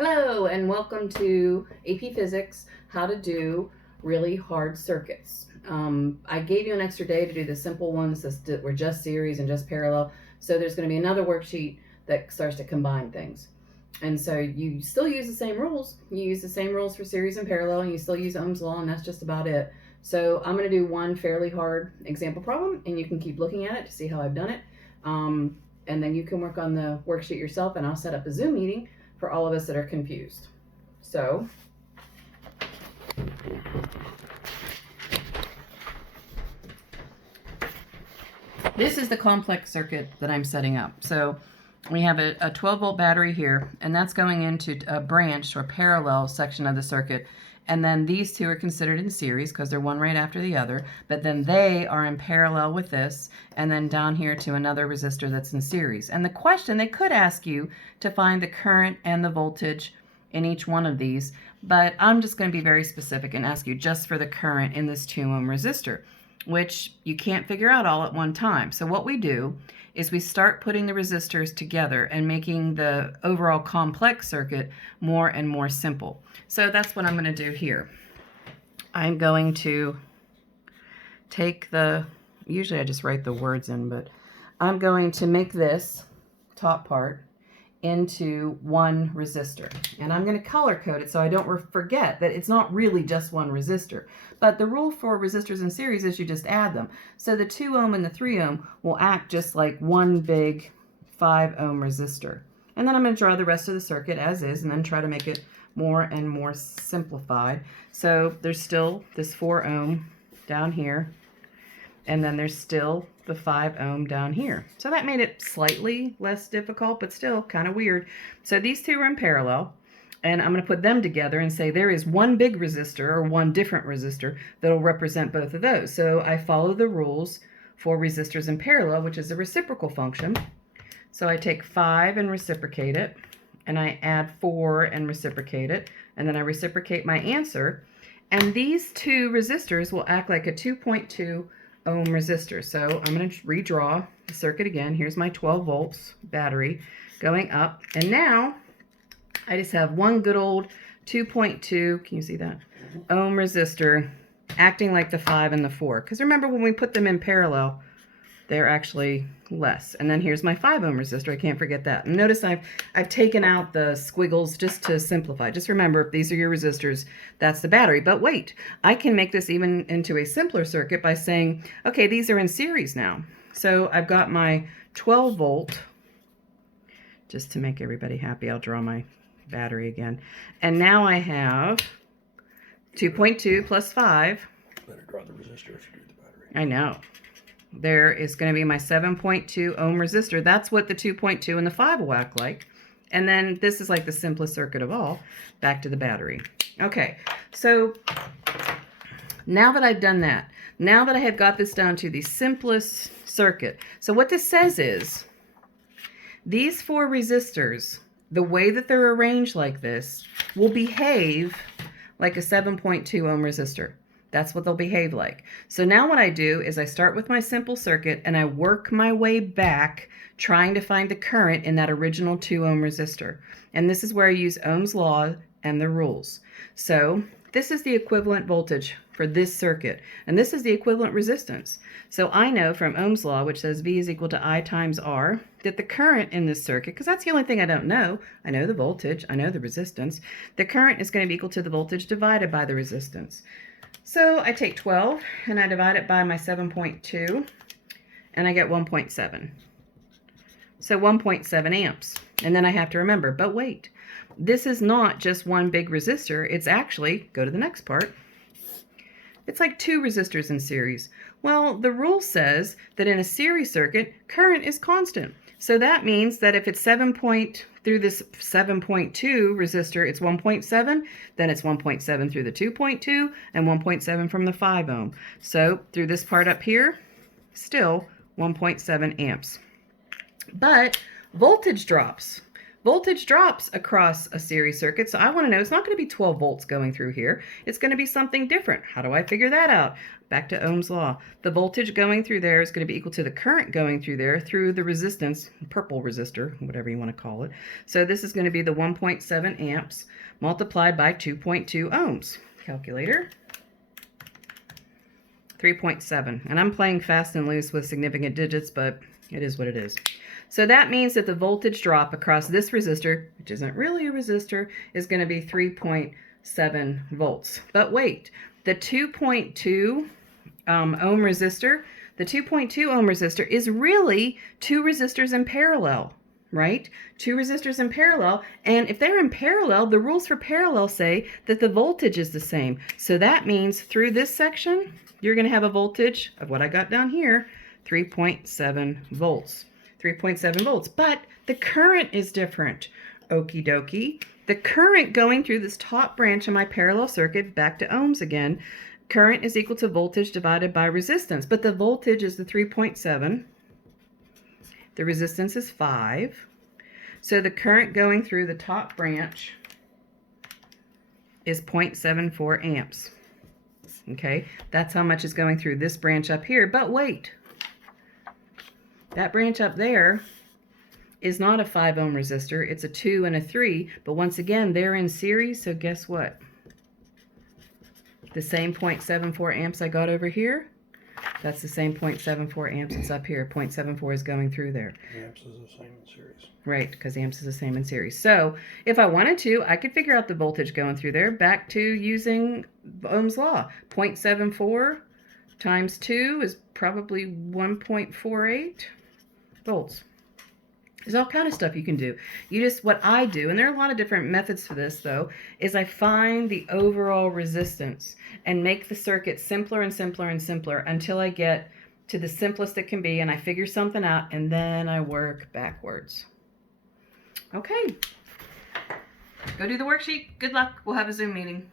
Hello and welcome to AP Physics, how to do really hard circuits. I gave you an extra day to do the simple ones that were just series and just parallel. So there's going to be another worksheet that starts to combine things. And so you still use the same rules. You use the same rules for series and parallel, and you still use Ohm's law, and that's just about it. So I'm going to do one fairly hard example problem, and you can keep looking at it to see how I've done it. And then you can work on the worksheet yourself, and I'll set up a Zoom meeting for all of us that are confused. So, this is the complex circuit that I'm setting up. So we have a 12 volt battery here, and that's going into a branch or parallel section of the circuit. And then these two are considered in series because they're one right after the other, but then they are in parallel with this, and then down here to another resistor that's in series. And the question, they could ask you to find the current and the voltage in each one of these, but I'm just going to be very specific and ask you just for the current in this 2 ohm resistor, which you can't figure out all at one time. So what we do is we start putting the resistors together and making the overall complex circuit more and more simple. So that's what I'm going to do here. I'm going to take usually I just write the words in, but I'm going to make this top part into one resistor. And I'm going to color code it so I don't forget that it's not really just one resistor. But the rule for resistors in series is you just add them. So the 2 ohm and the 3 ohm will act just like one big 5 ohm resistor. And then I'm going to draw the rest of the circuit as is and then try to make it more and more simplified. So there's still this 4 ohm down here, and then there's still the 5 ohm down here. So that made it slightly less difficult, but still kind of weird. So these two are in parallel, and I'm going to put them together and say there is one big resistor or one different resistor that will represent both of those. So I follow the rules for resistors in parallel, which is a reciprocal function. So I take 5 and reciprocate it, and I add 4 and reciprocate it, and then I reciprocate my answer. And these two resistors will act like a 2.2 ohm resistor. So I'm going to redraw the circuit again. Here's my 12 volts battery going up. And now I just have one good old 2.2, can you see that? Ohm resistor acting like the 5 and the 4. Because remember, when we put them in parallel, they're actually less. And then here's my 5 ohm resistor. I can't forget that. And notice I've taken out the squiggles just to simplify. Just remember, if these are your resistors, that's the battery. But wait, I can make this even into a simpler circuit by saying, okay, these are in series now. So I've got my 12 volt. Just to make everybody happy, I'll draw my battery again. And now I have 2.2 plus 5. Better draw the resistor if you do the battery. I know. There is going to be my 7.2 ohm resistor. That's what the 2.2 and the 5 will act like. And then this is like the simplest circuit of all. Back to the battery. Okay, so now that I've done that, now that I have got this down to the simplest circuit, so what this says is these 4 resistors, the way that they're arranged like this, will behave like a 7.2 ohm resistor. That's what they'll behave like. So now what I do is I start with my simple circuit and I work my way back trying to find the current in that original 2 ohm resistor. And this is where I use Ohm's law and the rules. So this is the equivalent voltage for this circuit, and this is the equivalent resistance. So I know from Ohm's law, which says V is equal to I times R, that the current in this circuit, because that's the only thing I don't know, I know the voltage, I know the resistance, the current is going to be equal to the voltage divided by the resistance. So I take 12 and I divide it by my 7.2 and I get 1.7. So 1.7 amps. And then I have to remember, but wait, this is not just one big resistor. It's actually, go to the next part, it's like 2 resistors in series. Well, the rule says that in a series circuit, current is constant. So that means that if it's through this 7.2 resistor, it's 1.7, then it's 1.7 through the 2.2, and 1.7 from the 5 ohm. So through this part up here, still 1.7 amps. But voltage drops. Voltage drops across a series circuit, so I want to know it's not going to be 12 volts going through here. It's going to be something different. How do I figure that out? Back to Ohm's law. The voltage going through there is going to be equal to the current going through there through the resistance, purple resistor, whatever you want to call it. So this is going to be the 1.7 amps multiplied by 2.2 ohms. Calculator. 3.7. And I'm playing fast and loose with significant digits, but it is what it is. So that means that the voltage drop across this resistor, which isn't really a resistor, is going to be 3.7 volts. But wait, the 2.2 ohm resistor, the 2.2 ohm resistor is really two resistors in parallel, right? Two resistors in parallel. And if they're in parallel, the rules for parallel say that the voltage is the same. So that means through this section, you're going to have a voltage of what I got down here, 3.7 volts. 3.7 volts, but the current is different. Okie dokie. The current going through this top branch of my parallel circuit, back to ohms again, current is equal to voltage divided by resistance, but the voltage is the 3.7. The resistance is 5. So the current going through the top branch is 0.74 amps. Okay, that's how much is going through this branch up here, but wait. That branch up there is not a 5 ohm resistor. It's a 2 and a 3. But once again, they're in series. So guess what? The same 0.74 amps I got over here, that's the same 0.74 amps that's up here. 0.74 is going through there. Amps is the same in series. Right, because amps is the same in series. So if I wanted to, I could figure out the voltage going through there back to using Ohm's law. 0.74 times 2 is probably 1.48 volts. There's all kind of stuff you can do. What I do, and there are a lot of different methods for this though, is I find the overall resistance and make the circuit simpler and simpler and simpler until I get to the simplest it can be, and I figure something out, and then I work backwards. Okay. Go do the worksheet. Good luck. We'll have a Zoom meeting.